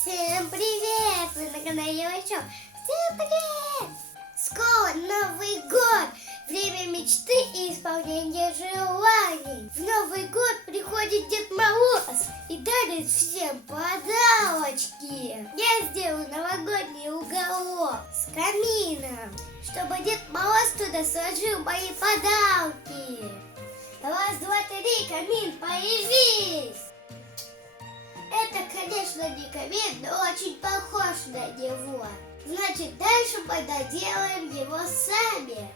Всем привет! Вы на канале Ивачок. Всем привет! Скоро Новый год! Время мечты и исполнения желаний. В Новый год приходит Дед Мороз и дарит всем подарочки. Я сделаю новогодний уголок с камином, чтобы Дед Мороз туда сложил мои подарки. Раз, два, три, камин, появись! Это, конечно, не камин, но очень похож на него. Значит, дальше мы доделаем его сами.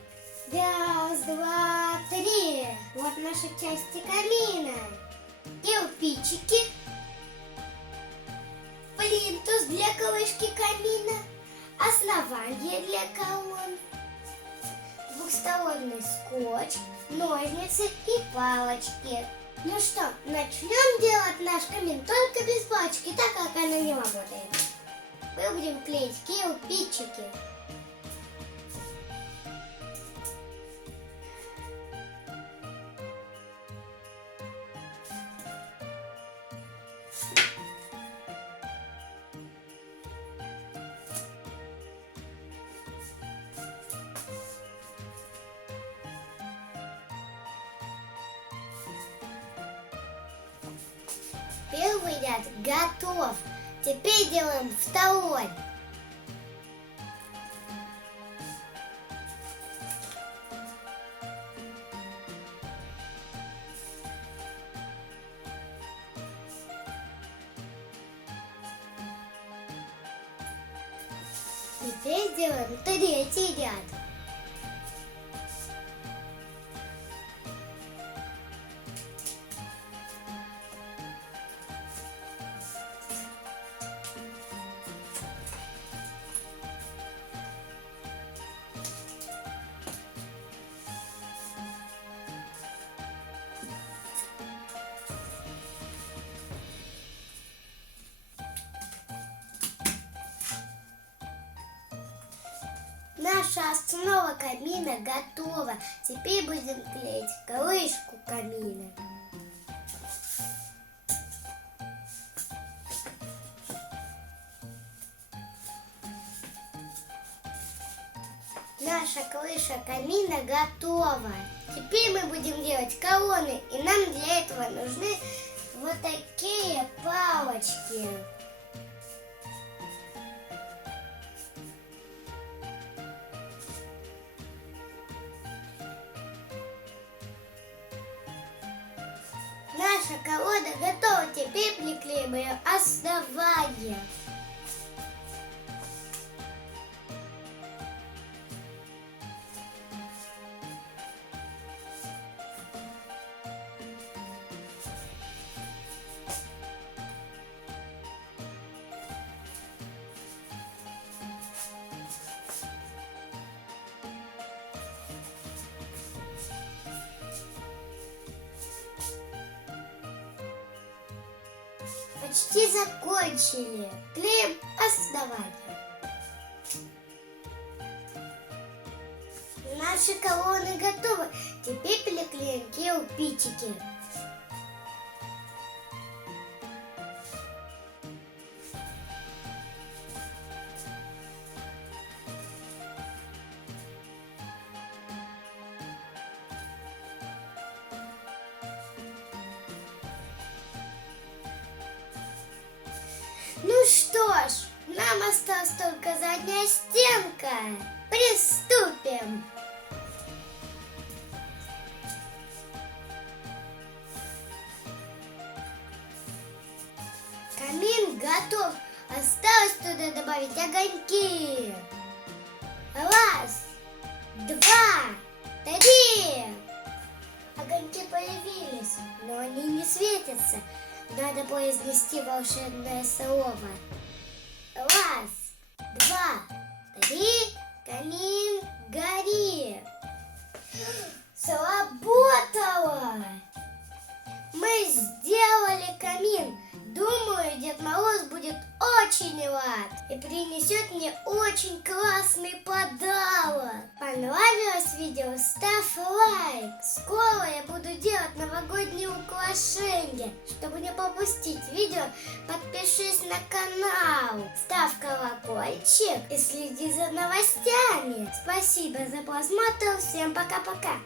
Раз, два, три. Вот наши части камина. Кирпичики. Плинтус для крышки камина. Основание для колонн. Двухсторонний скотч, ножницы и палочки. Ну что, начнем делать наш камин только без палочки, так как она не работает. Мы будем клеить кирпичики. Первый ряд готов. Теперь делаем второй. Теперь делаем третий ряд. Наша основа камина готова. Теперь будем клеить крышку камина. Наша крыша камина готова. Теперь мы будем делать колонны, и нам для этого нужны вот такие палочки. Наша колода готова, теперь приклеим ее основание. Почти закончили. Клеим основание. Наши колонны готовы. Теперь приклеим кирпичики. Ну что ж, нам осталась только задняя стенка. Приступим. Камин готов. Осталось туда добавить огоньки. Раз, два, три. Огоньки появились, но они не светятся. Надо произнести волшебное слово. Раз, два, три, камин, гори. Сработало! Мы сделали камин. Думаю, Дед Мороз будет очень рад и принесет мне очень классный подарок. понравилось видео, ставь лайк. Скоро я буду делать новогодние украшения. Чтобы не пропустить видео, подпишись на канал, ставь колокольчик и следи за новостями. Спасибо за просмотр, всем пока-пока.